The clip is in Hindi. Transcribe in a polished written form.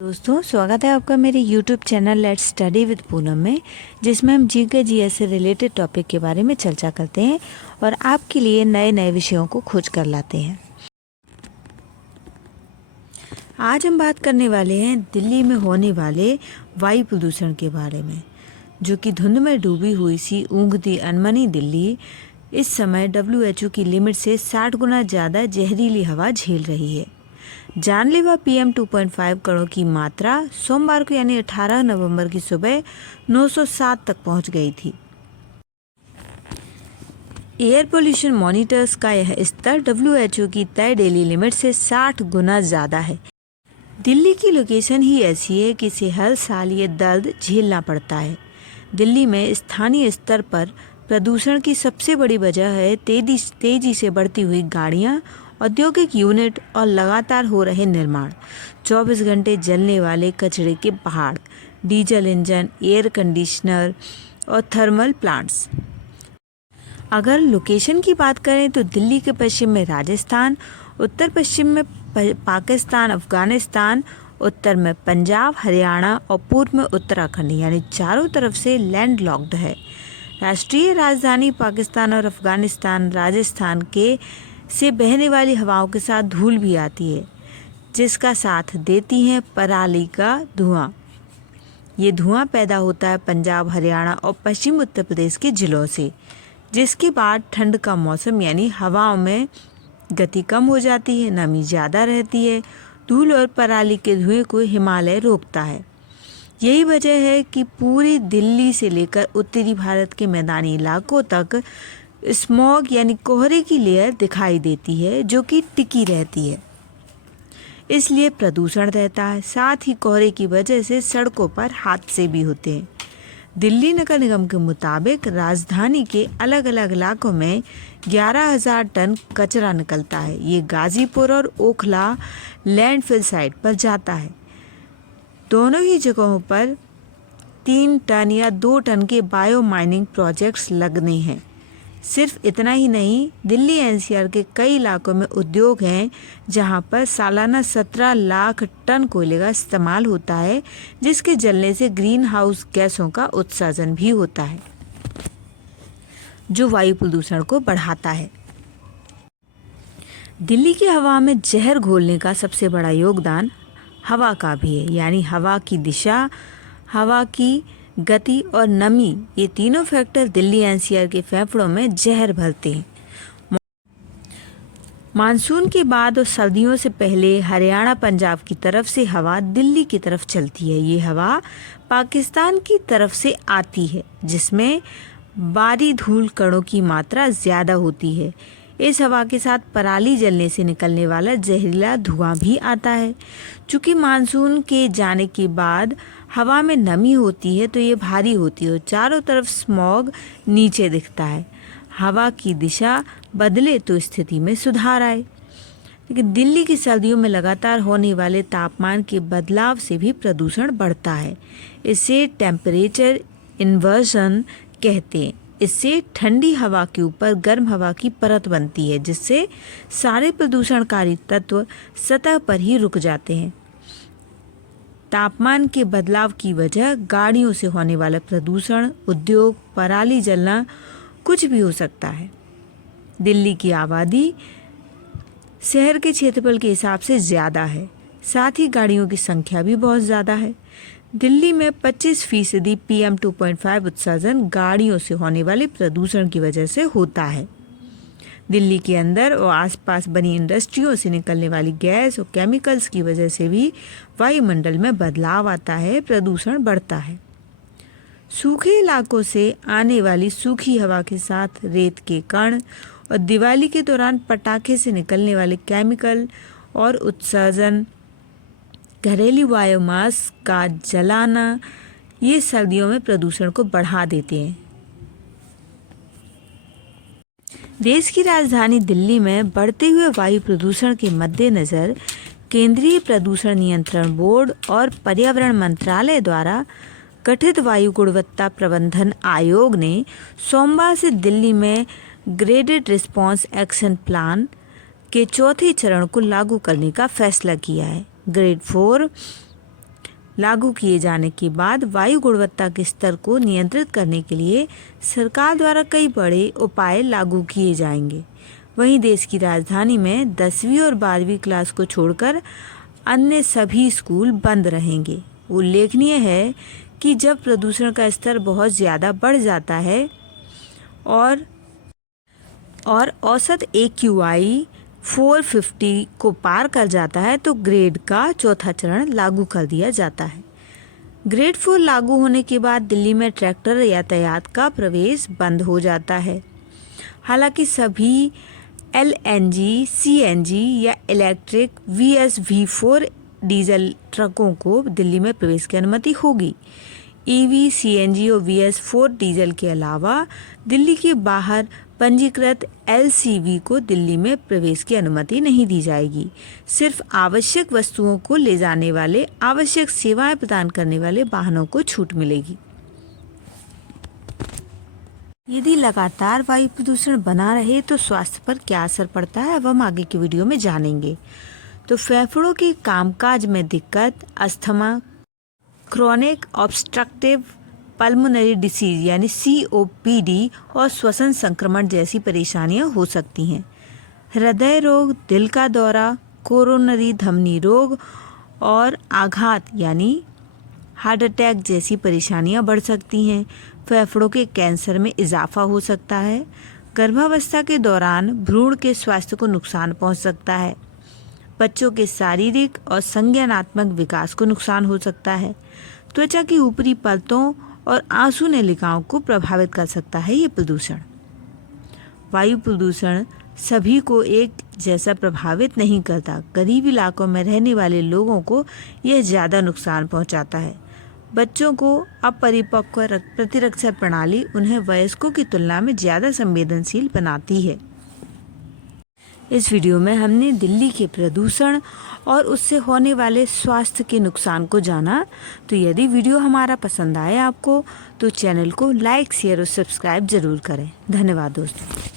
दोस्तों, स्वागत है आपका मेरे YouTube channel let's study with Poonam में, जिसमें हम जीके जीएस से रिलेटेड टॉपिक के बारे में चर्चा करते हैं और आपके लिए नए नए विषयों को खोज कर लाते हैं। आज हम बात करने वाले हैं दिल्ली में होने वाले वायु प्रदूषण के बारे में, जो कि धुंध में डूबी हुई सी ऊँघती अनमनी दिल्ली इस समय WHO की लिमिट से 60 गुना ज़्यादा जहरीली हवा झेल रही है। जानलेवा PM 2.5 कणों की मात्रा सोमवार को यानी 18 नवंबर की सुबह 907 तक पहुंच गई थी। एयर पोल्यूशन मॉनिटर्स का यह स्तर WHO की तय डेली लिमिट से 60 गुना ज़्यादा है। दिल्ली की लोकेशन ही ऐसी है कि इसे हर साल ये दर्द झेलना पड़ता है। दिल्ली में स्थानीय स्तर पर प्रदूषण की सबसे बड़ी वजह है तेजी से बढ़ती हुई गाड़ियाँ, औद्योगिक यूनिट और लगातार हो रहे निर्माण, 24 घंटे जलने वाले कचरे के पहाड़, डीजल इंजन, एयर कंडीशनर और थर्मल प्लांट्स। अगर लोकेशन की बात करें तो दिल्ली के पश्चिम में राजस्थान, उत्तर पश्चिम में पाकिस्तान, अफगानिस्तान, उत्तर में पंजाब, हरियाणा और पूर्व में उत्तराखंड, यानी चारों तरफ से लैंड लॉक्ड है। राष्ट्रीय राजधानी पाकिस्तान और अफगानिस्तान, राजस्थान के से बहने वाली हवाओं के साथ धूल भी आती है, जिसका साथ देती है पराली का धुआं। ये धुआं पैदा होता है पंजाब, हरियाणा और पश्चिम उत्तर प्रदेश के जिलों से, जिसके बाद ठंड का मौसम यानी हवाओं में गति कम हो जाती है, नमी ज़्यादा रहती है। धूल और पराली के धुएं को हिमालय रोकता है। यही वजह है कि पूरी दिल्ली से लेकर उत्तरी भारत के मैदानी इलाकों तक स्मॉग यानी कोहरे की लेयर दिखाई देती है, जो कि टिकी रहती है, इसलिए प्रदूषण रहता है। साथ ही कोहरे की वजह से सड़कों पर हादसे भी होते हैं। दिल्ली नगर निगम के मुताबिक राजधानी के अलग अलग इलाकों में 11,000 टन कचरा निकलता है। ये गाजीपुर और ओखला लैंडफिल साइट पर जाता है। दोनों ही जगहों पर 3 टन या 2 टन के बायो माइनिंग प्रोजेक्ट्स लगने हैं। सिर्फ इतना ही नहीं, दिल्ली NCR के कई इलाकों में उद्योग हैं जहां पर सालाना 17 लाख टन कोयले का इस्तेमाल होता है, जिसके जलने से ग्रीन हाउस गैसों का उत्सर्जन भी होता है, जो वायु प्रदूषण को बढ़ाता है। दिल्ली की हवा में जहर घोलने का सबसे बड़ा योगदान हवा का भी है, यानी हवा की दिशा, हवा की गति और नमी। ये तीनों फैक्टर दिल्ली NCR के फेफड़ों में जहर भरते हैं। मानसून के बाद और सर्दियों से पहले हरियाणा, पंजाब की तरफ से हवा दिल्ली की तरफ चलती है। ये हवा पाकिस्तान की तरफ से आती है, जिसमें भारी धूल कणों की मात्रा ज़्यादा होती है। इस हवा के साथ पराली जलने से निकलने वाला जहरीला धुआं भी आता है। चूँकि मानसून के जाने के बाद हवा में नमी होती है, तो ये भारी होती है और चारों तरफ स्मॉग नीचे दिखता है। हवा की दिशा बदले तो स्थिति में सुधार आए। लेकिन दिल्ली की सर्दियों में लगातार होने वाले तापमान के बदलाव से भी प्रदूषण बढ़ता है। इसे टेम्परेचर इन्वर्जन कहते हैं। इससे ठंडी हवा के ऊपर गर्म हवा की परत बनती है, जिससे सारे प्रदूषणकारी तत्व सतह पर ही रुक जाते हैं। तापमान के बदलाव की वजह गाड़ियों से होने वाला प्रदूषण, उद्योग, पराली जलना कुछ भी हो सकता है। दिल्ली की आबादी शहर के क्षेत्रफल के हिसाब से ज़्यादा है, साथ ही गाड़ियों की संख्या भी बहुत ज़्यादा है। दिल्ली में 25% PM 2.5 उत्सर्जन गाड़ियों से होने वाले प्रदूषण की वजह से होता है। दिल्ली के अंदर और आसपास बनी इंडस्ट्रियों से निकलने वाली गैस और केमिकल्स की वजह से भी वायुमंडल में बदलाव आता है, प्रदूषण बढ़ता है। सूखे इलाकों से आने वाली सूखी हवा के साथ रेत के कण और दिवाली के दौरान पटाखे से निकलने वाले केमिकल और उत्सर्जन, घरेलू बायोमास का जलाना, ये सर्दियों में प्रदूषण को बढ़ा देते हैं। देश की राजधानी दिल्ली में बढ़ते हुए वायु प्रदूषण के मद्देनज़र केंद्रीय प्रदूषण नियंत्रण बोर्ड और पर्यावरण मंत्रालय द्वारा गठित वायु गुणवत्ता प्रबंधन आयोग ने सोमवार से दिल्ली में ग्रेडेड रिस्पांस एक्शन प्लान के चौथे चरण को लागू करने का फैसला किया है। ग्रेड 4 लागू किए जाने के बाद वायु गुणवत्ता के स्तर को नियंत्रित करने के लिए सरकार द्वारा कई बड़े उपाय लागू किए जाएंगे। वहीं देश की राजधानी में 10वीं और 12वीं क्लास को छोड़कर अन्य सभी स्कूल बंद रहेंगे। उल्लेखनीय है कि जब प्रदूषण का स्तर बहुत ज़्यादा बढ़ जाता है और औसत AQI 450 को पार कर जाता है तो ग्रेड का चौथा चरण लागू कर दिया जाता है। ग्रेड 4 लागू होने के बाद दिल्ली में ट्रैक्टर यातायात का प्रवेश बंद हो जाता है। हालांकि सभी LNG, CNG या इलेक्ट्रिक VSV4 डीजल ट्रकों को दिल्ली में प्रवेश की अनुमति होगी। EV, CNG और VS4 डीजल के अलावा दिल्ली के बाहर पंजीकृत LCV को दिल्ली में प्रवेश की अनुमति नहीं दी जाएगी। सिर्फ आवश्यक वस्तुओं को ले जाने वाले, आवश्यक सेवाएं प्रदान करने वाले वाहनों को छूट मिलेगी। यदि लगातार वायु प्रदूषण बना रहे तो स्वास्थ्य पर क्या असर पड़ता है, अब हम आगे की वीडियो में जानेंगे। तो फेफड़ों की कामकाज में दिक्कत, asthma, chronic obstructive pulmonary disease यानी COPD और श्वसन संक्रमण जैसी परेशानियां हो सकती हैं। हृदय रोग, दिल का दौरा, कोरोनरी धमनी रोग और आघात यानी हार्ट अटैक जैसी परेशानियां बढ़ सकती हैं। फेफड़ों के कैंसर में इजाफा हो सकता है। गर्भावस्था के दौरान भ्रूण के स्वास्थ्य को नुकसान पहुंच सकता है। बच्चों के शारीरिक और संज्ञानात्मक विकास को नुकसान हो सकता है। त्वचा की ऊपरी परतों और आंसू नलिकाओं को प्रभावित कर सकता है ये प्रदूषण। वायु प्रदूषण सभी को एक जैसा प्रभावित नहीं करता। गरीब इलाकों में रहने वाले लोगों को यह ज़्यादा नुकसान पहुंचाता है। बच्चों को अपरिपक्व प्रतिरक्षा प्रणाली उन्हें वयस्कों की तुलना में ज़्यादा संवेदनशील बनाती है। इस वीडियो में हमने दिल्ली के प्रदूषण और उससे होने वाले स्वास्थ्य के नुकसान को जाना। तो यदि वीडियो हमारा पसंद आए आपको तो चैनल को लाइक, शेयर और सब्सक्राइब जरूर करें। धन्यवाद दोस्तों।